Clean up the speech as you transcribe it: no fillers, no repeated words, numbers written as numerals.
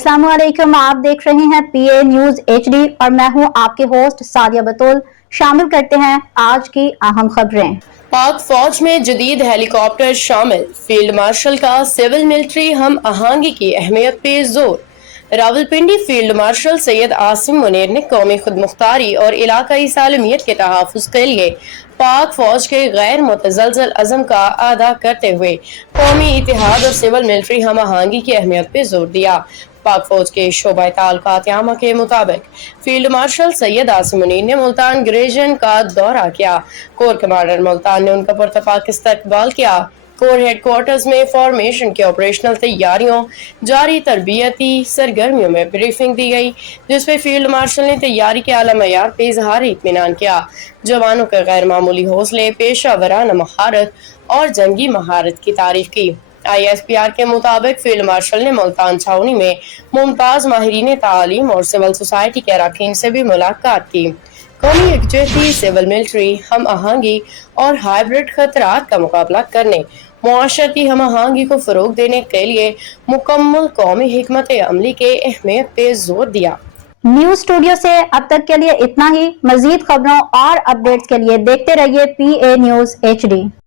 अस्सलाम वालेकुम, आप देख रहे हैं PA न्यूज HD और मैं हूं आपके होस्ट सादिया बतूल। शामिल करते हैं आज की अहम खबरें। पाक फौज में जदीद हेलीकॉप्टर शामिल, फील्ड मार्शल का सिविल मिलिट्री हम आहंगी की अहमियत पे जोर। रावलपिंडी फील्ड मार्शल सैयद आसिम मुनीर ने कौमी खुदमुख्तारी और इलाकाई सालमियत के तहफ़्फ़ुज़ के लिए पाक फौज के गैर मुतज़लज़ल अज़म का अदा करते हुए कौमी इतिहाद और सिविल मिलिट्री हम आहंगी की अहमियत पे जोर दिया। पाक फौज के शोबा ताल्लुकात आमा के मुताबिक फील्ड मार्शल सैयद आसिम मुनीर ने मुल्तान ग्रेजन का दौरा किया। कोर कमांडर मुल्तान ने उनका पुरतपाक इस्तकबाल किया। कोर हेडक्वार्टर्स में फॉर्मेशन की ऑपरेशनल तैयारियों, जारी तरबियती सरगर्मियों में ब्रीफिंग दी गई, जिसमें फील्ड मार्शल ने तैयारी के आला मयार पे इजहार इत्मीनान किया। जवानों के गैर मामूली हौसले, पेशा वराना महारत और जंगी महारत की तारीफ की। ISPR के मुताबिक फील्ड मार्शल ने मुल्तान छावनी में मुमताज माहिरीन तालीम और सिविल सोसाइटी के अरकान से भी मुलाकात की। कौमी यकजहती, सिविल मिलिट्री हम आहंगी और हाइब्रिड खतरात का मुकाबला करने, मुआशरती हम आहंगी को फरोग देने के लिए मुकम्मल कौमी हिकमत अमली के अहमियत पे जोर दिया। न्यूज स्टूडियो से अब तक के लिए इतना ही। मजीद खबरों और अपडेट्स के लिए देखते रहिए PA न्यूज HD।